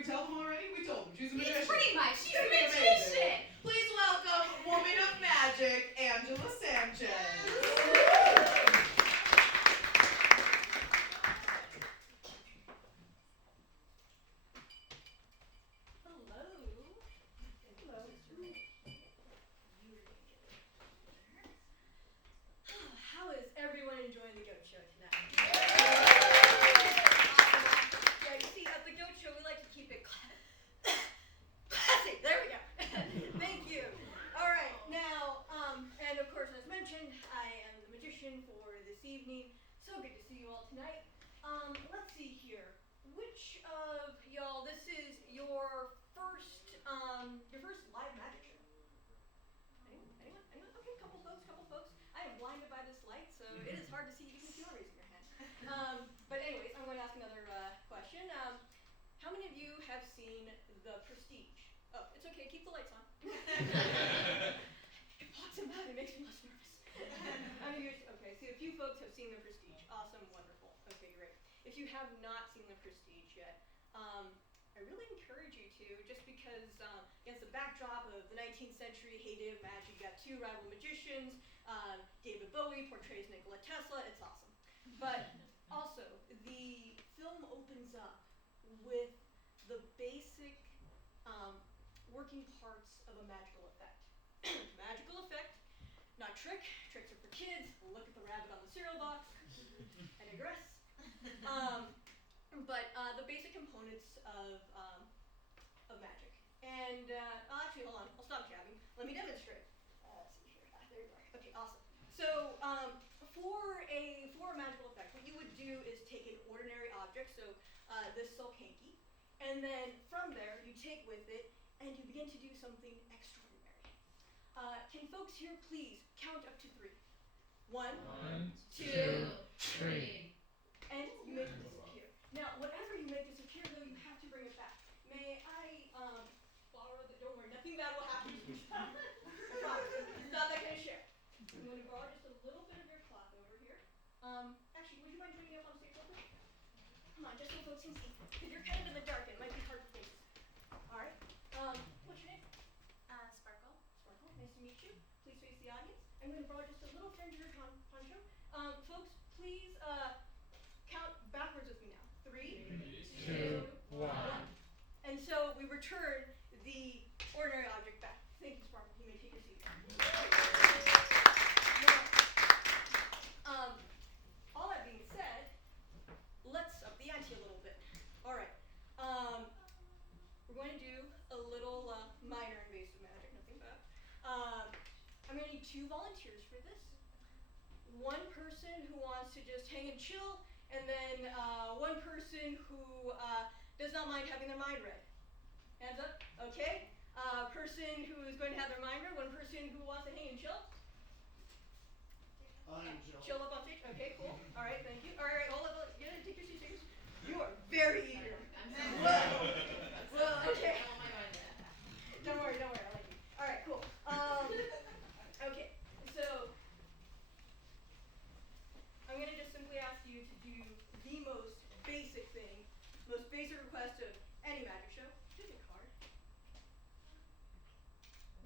we tell them already? We told them. She's a magician. It's pretty much. She's a Amazing. magician. Please welcome Woman of Magic, Angela Sanchez. How is everyone enjoying the goat show tonight? Yeah, you see, at the goat show, we like to keep it classy. There we go. Thank you. All right, now, and of course, as mentioned, I am the magician for this evening. So good to see you all tonight. Let's see here. Which of y'all, this is your first live magic show? Anyone? Okay, couple folks. I am blinded by this light, so it is hard to see even if you are raising your hand. But anyways, I'm going to ask another question. How many of you have seen The Prestige? Oh, it's okay, keep the lights on. It blocks them out, it makes me less nervous. Okay, so a few folks have seen The Prestige. Awesome, wonderful. Okay, great. If you have not seen The Prestige yet, I really encourage you to, just because against the backdrop of the 19th century heyday of magic, you got two rival magicians. David Bowie portrays Nikola Tesla. It's awesome. But also, the film opens up with the basic working parts of a magical effect. Magical effect, not trick. Tricks are for kids. Look at the rabbit on the cereal box. I digress. But the basic components of magic. And actually, hold on. I'll stop jabbing. Let me demonstrate. Let's see here. There you are. Okay, awesome. So for a magical effect, what you would do is take an ordinary object, so this silk hanky, and then from there you take with it and you begin to do something extraordinary. Can folks here please count up to 3? 1, 2, 3. And you make it disappear. Now, whatever you make disappear, though, you have to bring it back. May I borrow the? Don't worry, nothing bad will happen. I promise. It's not that kind of share. I'm going to borrow just a little bit of your cloth over here. Actually, would you mind joining me up on stage real quick? Come on, just so folks can see. Because you're kind of in the dark and it might be hard to face. All right. What's your name? Sparkle. Sparkle. Nice to meet you. Please face the audience. I'm going to borrow just a little fringe of your poncho. Folks, please count backwards with me now. 3, 2, 1. And so we return the ordinary object back. Thank you, Sparkle. You may take your seat. Now, all that being said, let's up the ante a little bit. All right. We're going to do a little minor invasive magic, nothing bad. I'm going to need 2 volunteers for this. One person who wants to just hang and chill, and then one person who does not mind having their mind read. Hands up. Okay. Person who is going to have their mind read. One person who wants to hang and chill. Chill up on stage. Okay, cool. All right, thank you. All right, hold up. Get in. Take your seat. You are very eager. Whoa. Okay. Don't worry. I like you. All right, cool. Okay. So I'm going to just simply ask you to do the most basic thing, most basic request of any magic show. Do the card.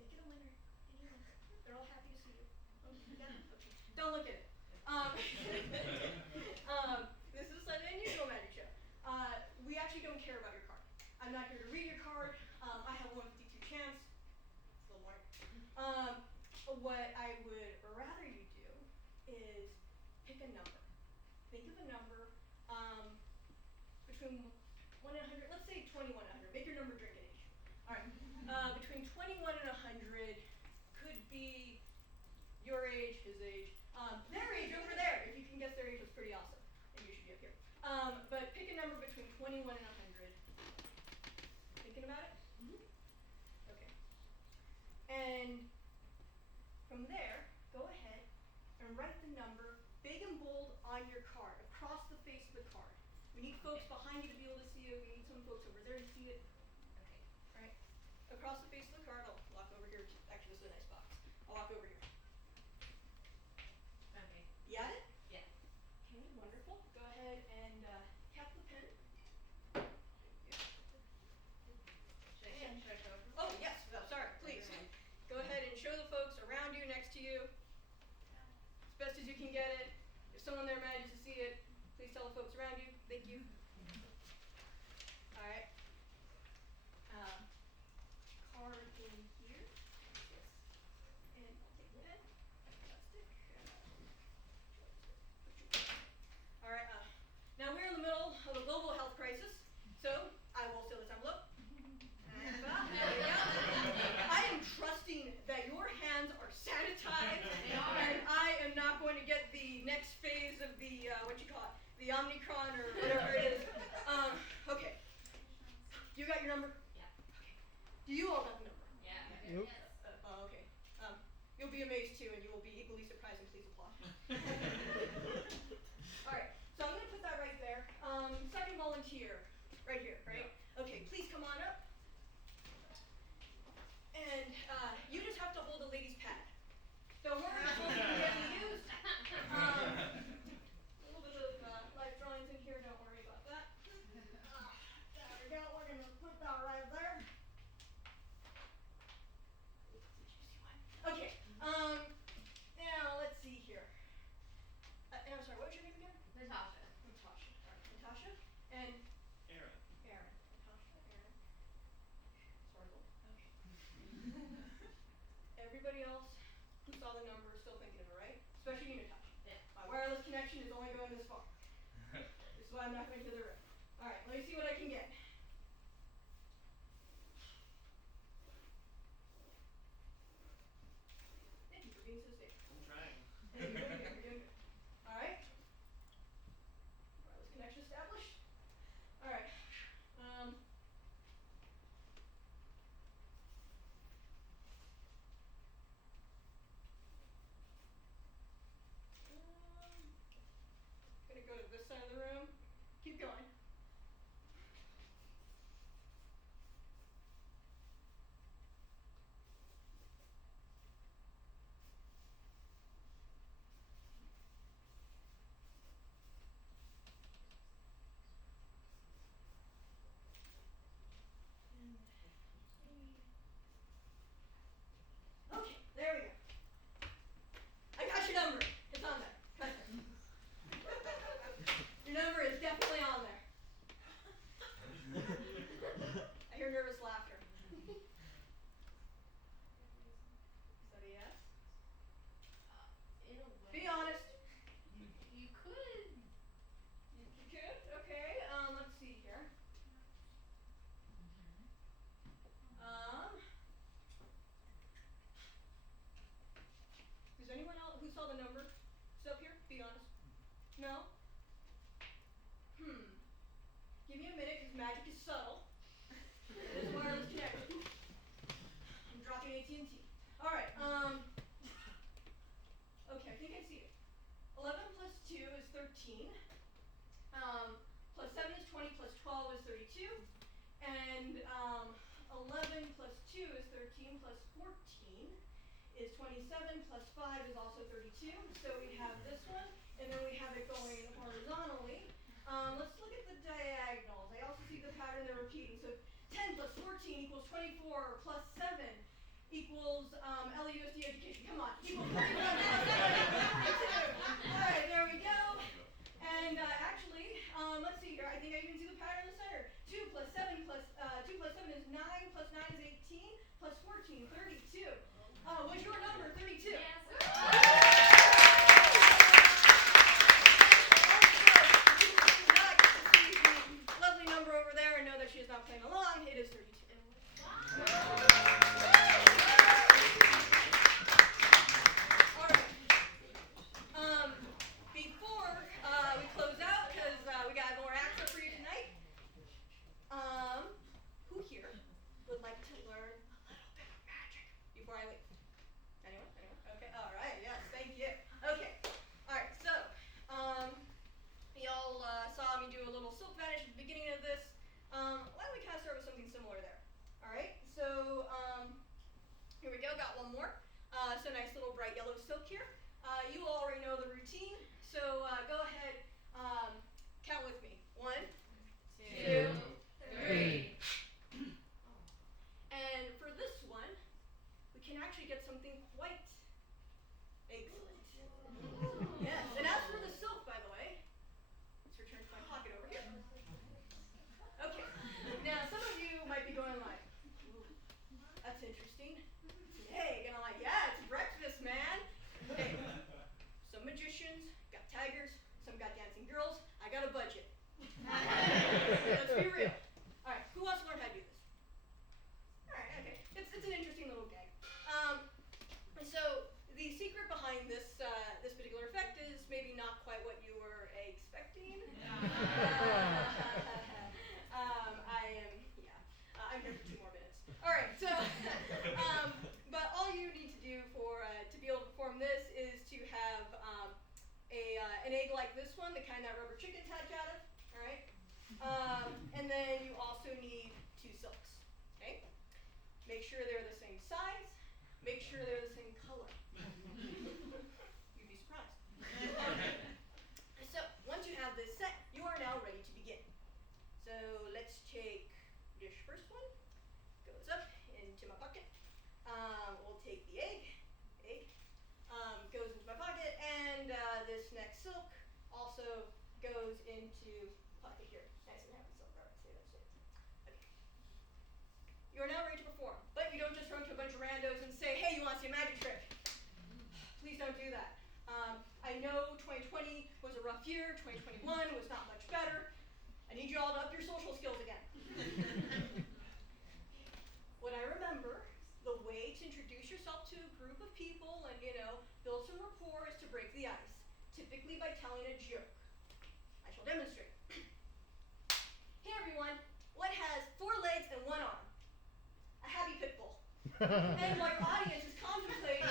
Make it a winner. They're all happy to see you. Yeah? Okay. Don't look at it. This is a slightly unusual magic show. We actually don't care about your card. I'm not here to read your card. I have a 1/52 chance. It's a little more. What I would rather you do is pick a number. Think of a number between 1 and 100. Let's say 21 and 100. Make your number drink age. All right. Between 21 and 100 could be your age, his age, their age over there. If you can guess their age, that's pretty awesome. And you should be up here. But pick a number between 21 and 100. Thinking about it? Mm-hmm. Okay. And from there, go ahead and write the number big and bold on your card, across the face of the card. We need folks behind you to be able to see it. We need some folks over there to see it. Okay. All right. Across the face of the card, I'll walk over here. Actually, this is a nice box. I'll walk over here. Okay. You got it? Yeah. Okay, wonderful. Go ahead and cap the pen. Right here, right? Okay, please come on up. And you just have to hold a lady's pad. Don't worry, it's only getting used. A little bit of life drawings in here, don't worry about that. There we go, we're going to put that right there. Okay, now let's see here. And I'm sorry, what was your name again? Natasha. Natasha. All right, Natasha. And Aaron. Aaron. Natasha, Aaron. Sparkle. Okay. Everybody else who saw the number is still thinking of it, right? Especially you, Natasha. Yeah. My wireless connection is only going this far. This is why I'm not going to the room. All right, let me see what I can get. Thank you for being so safe. I'm trying. You're doing good. You're doing good. All right. Wireless connection established. All right. Gonna go to this side of the room. Keep going. Okay, there we go. I got your number. It's on there. Your number is definitely on there. I hear nervous laughter. Is that a yes? In a way. Be honest. You could. You could? Okay. Let's see here. Is anyone else who saw the number still up here? Be honest. No? Give me a minute, because magic is subtle. It is wireless connection. I'm dropping AT&T. All right. Okay, I think I see it. 11 plus 2 is 13. Plus 7 is 20, plus 12 is 32. And 11 plus 2 is 13, plus 14 is 27, plus 5 is also 32. So we have this one, and then we have it going horizontally. Let's look at the diagonals. I also see the pattern they're repeating. So 10 plus 14 equals 24, plus 7 equals LUSD education. Come on, equals 41. All right, there we go. And actually, let's see here. I think I even see the pattern in the center. 2 plus 7 is 9, plus 9 is 18, plus 14, 32. What's your number? 32. Yes. Lovely number over there, and know that she is not playing along. It is 32. All right. Before we close out, because we got more action for you tonight. Who here would like to learn a little bit of magic before I leave? Anyone? Anyone? Okay. All right. Yes. Thank you. Okay. All right. So, y'all saw me do a little silk vanish at the beginning of this. Why don't we kind of start with something similar there? All right. So, here we go. Got one more. So nice little bright yellow silk here. You all already know the routine. So go ahead. Count with me. 1, 2, 3. And for this one, we can actually get something quite excellent. Yes, and as for the silk, by the way, let's return to my pocket over here. Okay, now some of you might be going like, ooh, that's interesting. Hey, and I'm like, yeah, it's breakfast, man. Hey, take this first one, goes up into my pocket. We'll take the egg, goes into my pocket, and this next silk also goes into pocket here. Nice and heavy silk. Alright, see that's it. Okay. You are now ready to perform, but you don't just run to a bunch of randos and say, hey, you want to see a magic trick? Please don't do that. I know 2020 was a rough year, 2021 was not much better. I need you all to up your social skills again. What I remember, the way to introduce yourself to a group of people and, build some rapport is to break the ice, typically by telling a joke. I shall demonstrate. Hey everyone, what has 4 legs and 1 arm? A happy pit bull. And while your audience is contemplating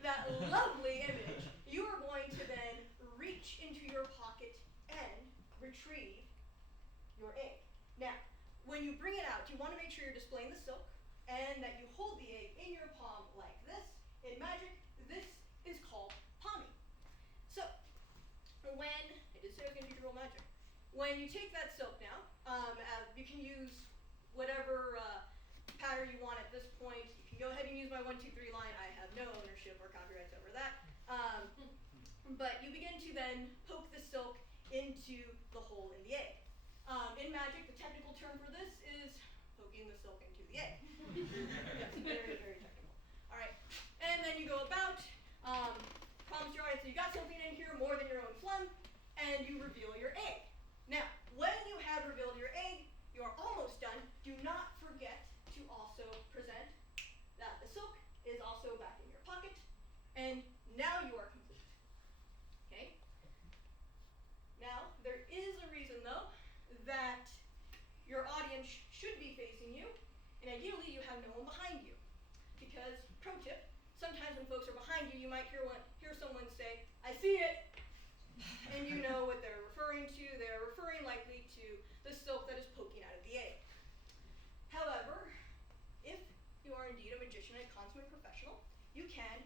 that lovely image, you are going to then reach into your pocket and retrieve your egg. Now, when you bring it out, you want to make sure you're displaying the silk and that you hold the egg in your palm like this. In magic, this is called palming. So, I did say I was going to teach you real magic. When you take that silk now, you can use whatever pattern you want at this point. You can go ahead and use my 1, 2, 3 line. I have no ownership or copyrights over that. But you begin to then poke the silk into the hole in the egg. In magic, the technical term for this is poking the silk into the egg. Yes, very, very technical. All right, and then you go about, promise your audience that you got something in here more than your own phlegm, and you reveal your egg. Now, when you have revealed your egg, you are almost done. Do not forget to also present that the silk is also back in your pocket, and now you are complete. Okay? Now, there is a reason, though, that your audience should be facing you, and ideally you have no one behind you. Because, pro tip, sometimes when folks are behind you, you might hear someone say, I see it, and you know what they're referring to. They're referring likely to the silk that is poking out of the egg. However, if you are indeed a magician and consummate professional, you can